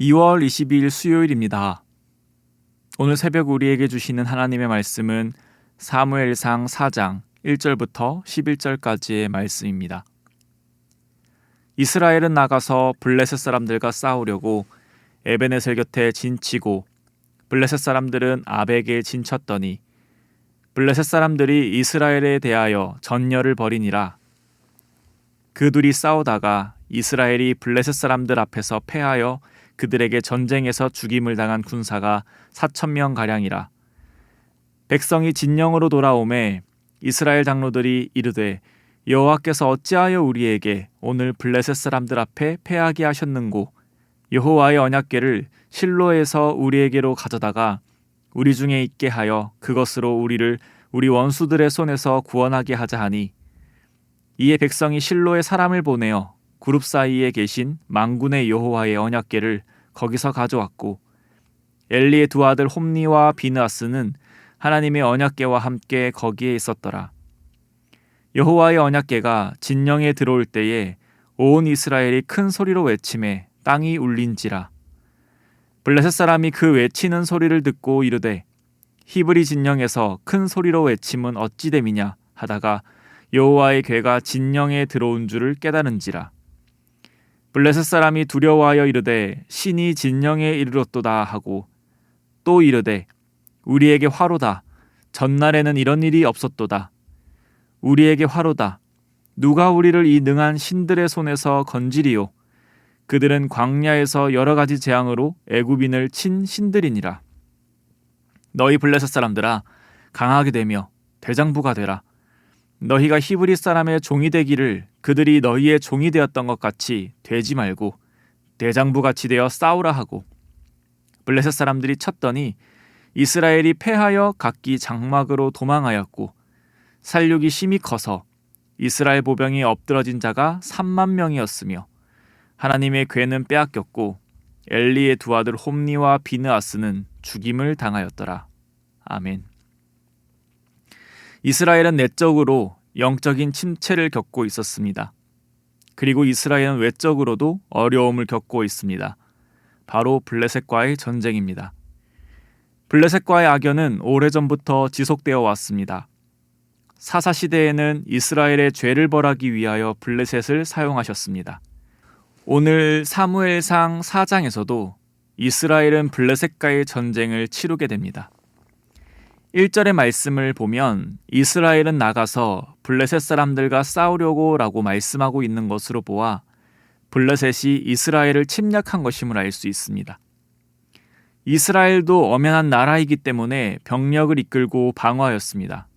2월 22일 수요일입니다. 오늘 새벽 우리에게 주시는 하나님의 말씀은 사무엘상 4장 1절부터 11절까지의 말씀입니다. 이스라엘은 나가서 블레셋 사람들과 싸우려고 에베네셀 곁에 진치고 블레셋 사람들은 아벡에 진쳤더니 블레셋 사람들이 이스라엘에 대하여 전열을 벌이니라. 그 둘이 싸우다가 이스라엘이 블레셋 사람들 앞에서 패하여 그들에게 전쟁에서 죽임을 당한 군사가 4,000명 가량이라. 백성이 진영으로 돌아오매 이스라엘 장로들이 이르되 여호와께서 어찌하여 우리에게 오늘 블레셋 사람들 앞에 패하게 하셨는고 여호와의 언약궤를 실로에서 우리에게로 가져다가 우리 중에 있게 하여 그것으로 우리를 우리 원수들의 손에서 구원하게 하자 하니 이에 백성이 실로에 사람을 보내어 그룹 사이에 계신 만군의 여호와의 언약궤를 거기서 가져왔고 엘리의 두 아들 홈니와 비느하스는 하나님의 언약궤와 함께 거기에 있었더라. 여호와의 언약궤가 진영에 들어올 때에 온 이스라엘이 큰 소리로 외치매 땅이 울린지라. 블레셋 사람이 그 외치는 소리를 듣고 이르되 히브리 진영에서 큰 소리로 외침은 어찌 됨이냐 하다가 여호와의 궤가 진영에 들어온 줄을 깨달은지라. 블레셋 사람이 두려워하여 이르되 신이 진영에 이르렀도다 하고 또 이르되 우리에게 화로다. 전날에는 이런 일이 없었도다. 우리에게 화로다. 누가 우리를 이 능한 신들의 손에서 건지리요. 그들은 광야에서 여러 가지 재앙으로 애굽인을 친 신들이니라. 너희 블레셋 사람들아 강하게 되며 대장부가 되라. 너희가 히브리 사람의 종이 되기를 그들이 너희의 종이 되었던 것 같이 되지 말고 대장부같이 되어 싸우라 하고 블레셋 사람들이 쳤더니 이스라엘이 패하여 각기 장막으로 도망하였고 살육이 심히 커서 이스라엘 보병이 엎드러진 자가 3만 명이었으며 하나님의 궤는 빼앗겼고 엘리의 두 아들 홈니와 비느하스는 죽임을 당하였더라. 아멘. 이스라엘은 내적으로 영적인 침체를 겪고 있었습니다. 그리고 이스라엘은 외적으로도 어려움을 겪고 있습니다. 바로 블레셋과의 전쟁입니다. 블레셋과의 악연은 오래전부터 지속되어 왔습니다. 사사시대에는 이스라엘의 죄를 벌하기 위하여 블레셋을 사용하셨습니다. 오늘 사무엘상 4장에서도 이스라엘은 블레셋과의 전쟁을 치르게 됩니다. 1절의 말씀을 보면 이스라엘은 나가서 블레셋 사람들과 싸우려고 라고 말씀하고 있는 것으로 보아 블레셋이 이스라엘을 침략한 것임을 알 수 있습니다. 이스라엘도 엄연한 나라이기 때문에 병력을 이끌고 방어하였습니다.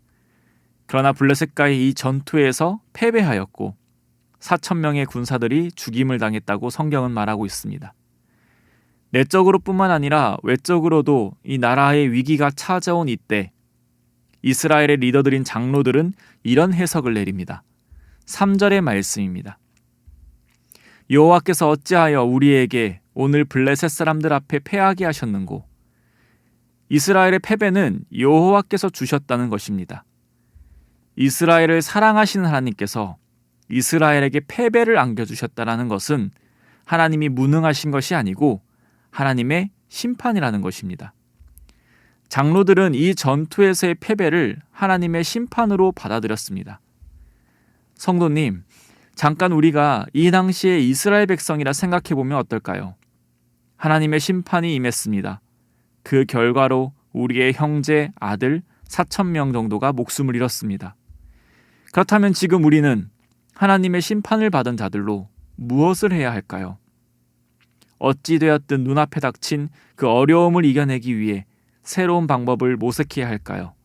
그러나 블레셋과의 이 전투에서 패배하였고 4,000명의 군사들이 죽임을 당했다고 성경은 말하고 있습니다. 내적으로 뿐만 아니라 외적으로도 이 나라의 위기가 찾아온 이때 이스라엘의 리더들인 장로들은 이런 해석을 내립니다. 3절의 말씀입니다. 여호와께서 어찌하여 우리에게 오늘 블레셋 사람들 앞에 패하게 하셨는고. 이스라엘의 패배는 여호와께서 주셨다는 것입니다. 이스라엘을 사랑하시는 하나님께서 이스라엘에게 패배를 안겨주셨다는 것은 하나님이 무능하신 것이 아니고 하나님의 심판이라는 것입니다. 장로들은 이 전투에서의 패배를 하나님의 심판으로 받아들였습니다. 성도님, 잠깐 우리가 이 당시의 이스라엘 백성이라 생각해보면 어떨까요? 하나님의 심판이 임했습니다. 그 결과로 우리의 형제, 아들 4,000명 정도가 목숨을 잃었습니다. 그렇다면 지금 우리는 하나님의 심판을 받은 자들로 무엇을 해야 할까요? 어찌 되었든 눈앞에 닥친 그 어려움을 이겨내기 위해 새로운 방법을 모색해야 할까요?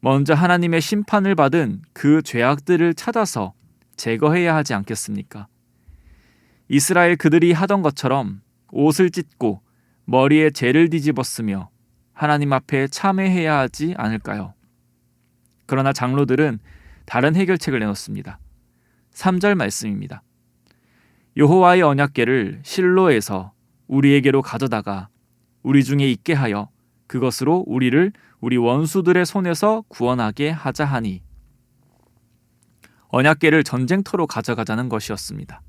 먼저 하나님의 심판을 받은 그 죄악들을 찾아서 제거해야 하지 않겠습니까? 이스라엘 그들이 하던 것처럼 옷을 찢고 머리에 재를 뒤집었으며 하나님 앞에 참회해야 하지 않을까요? 그러나 장로들은 다른 해결책을 내놓습니다. 3절 말씀입니다. 여호와의 언약궤를 실로에서 우리에게로 가져다가 우리 중에 있게 하여 그것으로 우리를 우리 원수들의 손에서 구원하게 하자 하니. 언약궤를 전쟁터로 가져가자는 것이었습니다.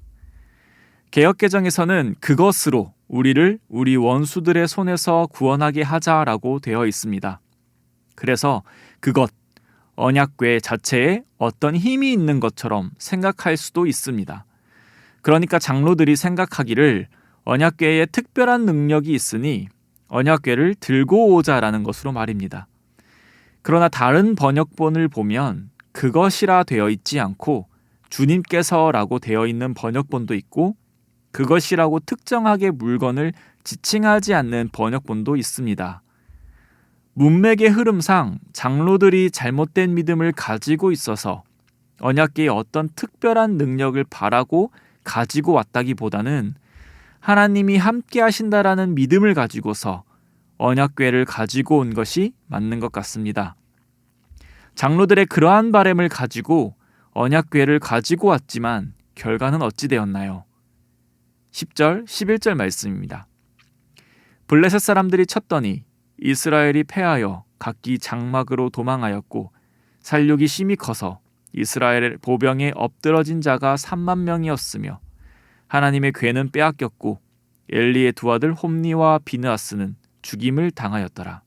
개역개정에서는 그것으로 우리를 우리 원수들의 손에서 구원하게 하자라고 되어 있습니다. 그래서 그것, 언약궤 자체에 어떤 힘이 있는 것처럼 생각할 수도 있습니다. 그러니까 장로들이 생각하기를 언약궤에 특별한 능력이 있으니 언약궤를 들고 오자라는 것으로 말입니다. 그러나 다른 번역본을 보면 그것이라 되어 있지 않고 주님께서라고 되어 있는 번역본도 있고 그것이라고 특정하게 물건을 지칭하지 않는 번역본도 있습니다. 문맥의 흐름상 장로들이 잘못된 믿음을 가지고 있어서 언약궤에 어떤 특별한 능력을 바라고 가지고 왔다기보다는 하나님이 함께 하신다라는 믿음을 가지고서 언약궤를 가지고 온 것이 맞는 것 같습니다. 장로들의 그러한 바람을 가지고 언약궤를 가지고 왔지만 결과는 어찌 되었나요? 10절, 11절 말씀입니다. 블레셋 사람들이 쳤더니 이스라엘이 패하여 각기 장막으로 도망하였고 살육이 심히 커서 이스라엘 보병에 엎드러진 자가 3만 명이었으며 하나님의 궤는 빼앗겼고 엘리의 두 아들 홈니와 비느하스는 죽임을 당하였더라.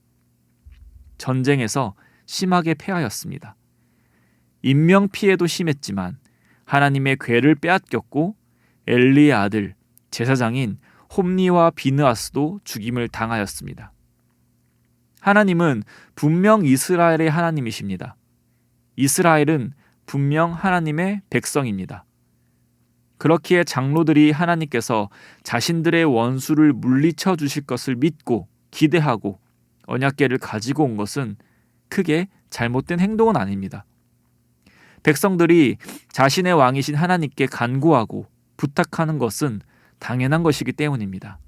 전쟁에서 심하게 패하였습니다. 인명 피해도 심했지만 하나님의 궤를 빼앗겼고 엘리의 아들 제사장인 홈니와 비느하스도 죽임을 당하였습니다. 하나님은 분명 이스라엘의 하나님이십니다. 이스라엘은 분명 하나님의 백성입니다. 그렇기에 장로들이 하나님께서 자신들의 원수를 물리쳐 주실 것을 믿고 기대하고 언약궤를 가지고 온 것은 크게 잘못된 행동은 아닙니다. 백성들이 자신의 왕이신 하나님께 간구하고 부탁하는 것은 당연한 것이기 때문입니다.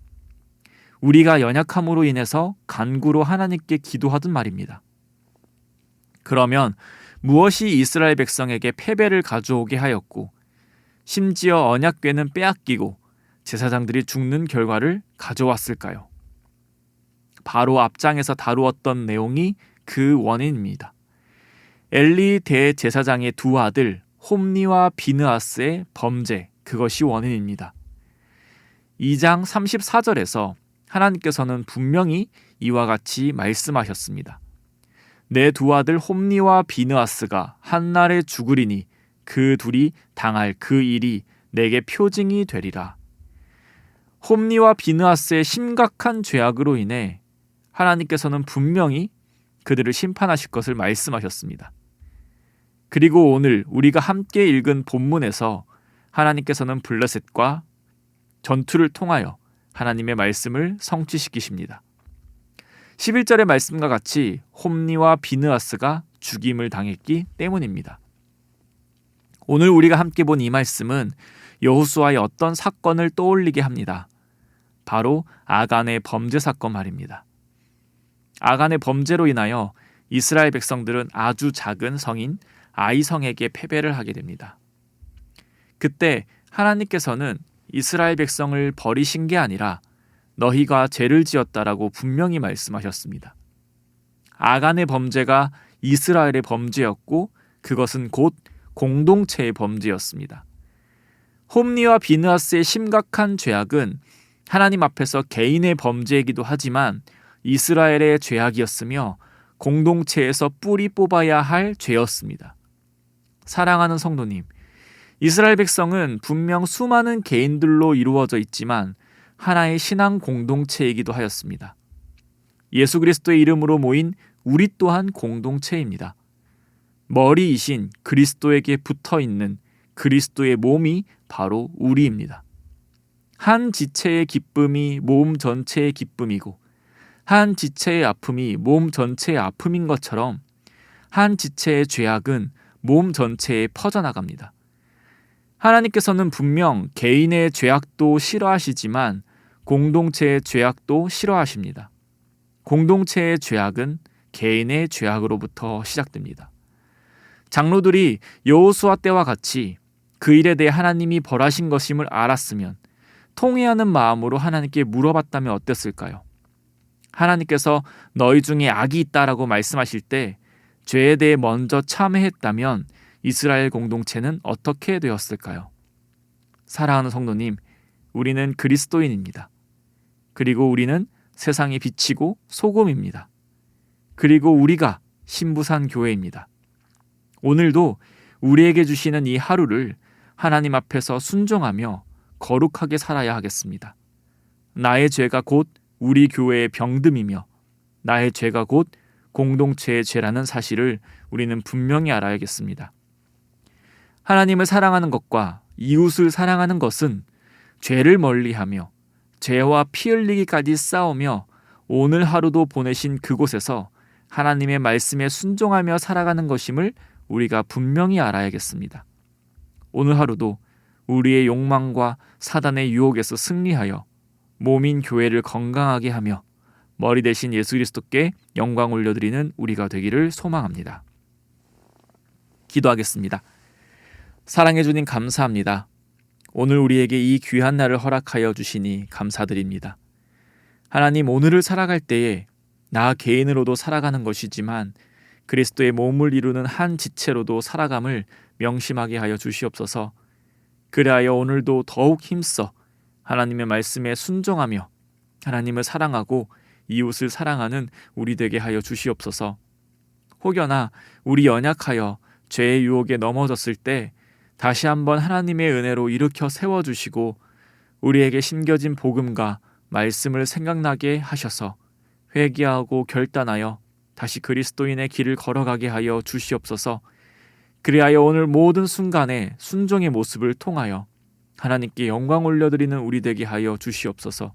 우리가 연약함으로 인해서 간구로 하나님께 기도하던 말입니다. 그러면 무엇이 이스라엘 백성에게 패배를 가져오게 하였고 심지어 언약궤는 빼앗기고 제사장들이 죽는 결과를 가져왔을까요? 바로 앞장에서 다루었던 내용이 그 원인입니다. 엘리 대제사장의 두 아들 홈니와 비느하스의 범죄, 그것이 원인입니다. 2장 34절에서 하나님께서는 분명히 이와 같이 말씀하셨습니다. 내 두 아들 홈니와 비느하스가 한날에 죽으리니 그 둘이 당할 그 일이 내게 표징이 되리라. 홈니와 비느하스의 심각한 죄악으로 인해 하나님께서는 분명히 그들을 심판하실 것을 말씀하셨습니다. 그리고 오늘 우리가 함께 읽은 본문에서 하나님께서는 블레셋과 전투를 통하여 하나님의 말씀을 성취시키십니다. 11절의 말씀과 같이 홈니와 비느하스가 죽임을 당했기 때문입니다. 오늘 우리가 함께 본 이 말씀은 여호수아의 어떤 사건을 떠올리게 합니다. 바로 아간의 범죄 사건 말입니다. 아간의 범죄로 인하여 이스라엘 백성들은 아주 작은 성인 아이성에게 패배를 하게 됩니다. 그때 하나님께서는 이스라엘 백성을 버리신 게 아니라 너희가 죄를 지었다라고 분명히 말씀하셨습니다. 아간의 범죄가 이스라엘의 범죄였고 그것은 곧 공동체의 범죄였습니다. 홈니와 비느하스의 심각한 죄악은 하나님 앞에서 개인의 범죄이기도 하지만 이스라엘의 죄악이었으며 공동체에서 뿌리 뽑아야 할 죄였습니다. 사랑하는 성도님, 이스라엘 백성은 분명 수많은 개인들로 이루어져 있지만 하나의 신앙 공동체이기도 하였습니다. 예수 그리스도의 이름으로 모인 우리 또한 공동체입니다. 머리이신 그리스도에게 붙어있는 그리스도의 몸이 바로 우리입니다. 한 지체의 기쁨이 몸 전체의 기쁨이고 한 지체의 아픔이 몸 전체의 아픔인 것처럼 한 지체의 죄악은 몸 전체에 퍼져나갑니다. 하나님께서는 분명 개인의 죄악도 싫어하시지만 공동체의 죄악도 싫어하십니다. 공동체의 죄악은 개인의 죄악으로부터 시작됩니다. 장로들이 여호수아 때와 같이 그 일에 대해 하나님이 벌하신 것임을 알았으면 통회하는 마음으로 하나님께 물어봤다면 어땠을까요? 하나님께서 너희 중에 악이 있다라고 말씀하실 때 죄에 대해 먼저 참회했다면 이스라엘 공동체는 어떻게 되었을까요? 사랑하는 성도님, 우리는 그리스도인입니다. 그리고 우리는 세상의 빛이고 소금입니다. 그리고 우리가 신부산 교회입니다. 오늘도 우리에게 주시는 이 하루를 하나님 앞에서 순종하며 거룩하게 살아야 하겠습니다. 나의 죄가 곧 우리 교회의 병듦이며 나의 죄가 곧 공동체의 죄라는 사실을 우리는 분명히 알아야겠습니다. 하나님을 사랑하는 것과 이웃을 사랑하는 것은 죄를 멀리하며 죄와 피 흘리기까지 싸우며 오늘 하루도 보내신 그곳에서 하나님의 말씀에 순종하며 살아가는 것임을 우리가 분명히 알아야겠습니다. 오늘 하루도 우리의 욕망과 사단의 유혹에서 승리하여 몸인 교회를 건강하게 하며 머리 대신 예수 그리스도께 영광 올려드리는 우리가 되기를 소망합니다. 기도하겠습니다. 사랑해 주님 감사합니다. 오늘 우리에게 이 귀한 날을 허락하여 주시니 감사드립니다. 하나님, 오늘을 살아갈 때에 나 개인으로도 살아가는 것이지만 그리스도의 몸을 이루는 한 지체로도 살아감을 명심하게 하여 주시옵소서. 그리하여 오늘도 더욱 힘써 하나님의 말씀에 순종하며 하나님을 사랑하고 이웃을 사랑하는 우리 되게 하여 주시옵소서. 혹여나 우리 연약하여 죄의 유혹에 넘어졌을 때 다시 한번 하나님의 은혜로 일으켜 세워주시고 우리에게 심겨진 복음과 말씀을 생각나게 하셔서 회개하고 결단하여 다시 그리스도인의 길을 걸어가게 하여 주시옵소서. 그리하여 오늘 모든 순간에 순종의 모습을 통하여 하나님께 영광 올려드리는 우리 되게 하여 주시옵소서.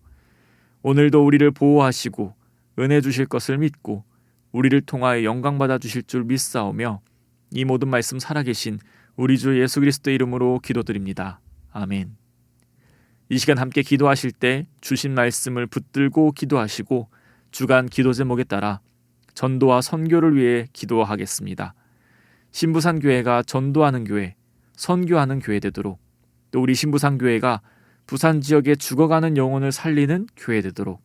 오늘도 우리를 보호하시고 은혜 주실 것을 믿고 우리를 통하여 영광 받아 주실 줄 믿사오며 이 모든 말씀 살아계신 우리 주 예수 그리스도의 이름으로 기도드립니다. 아멘. 이 시간 함께 기도하실 때 주신 말씀을 붙들고 기도하시고 주간 기도 제목에 따라 전도와 선교를 위해 기도하겠습니다. 신부산 교회가 전도하는 교회, 선교하는 교회 되도록, 또 우리 신부산 교회가 부산 지역에 죽어가는 영혼을 살리는 교회 되도록,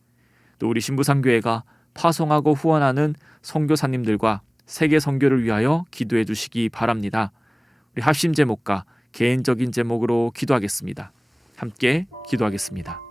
또 우리 신부산 교회가 파송하고 후원하는 선교사님들과 세계 선교를 위하여 기도해 주시기 바랍니다. 우리 합심 제목과 개인적인 제목으로 기도하겠습니다. 함께 기도하겠습니다.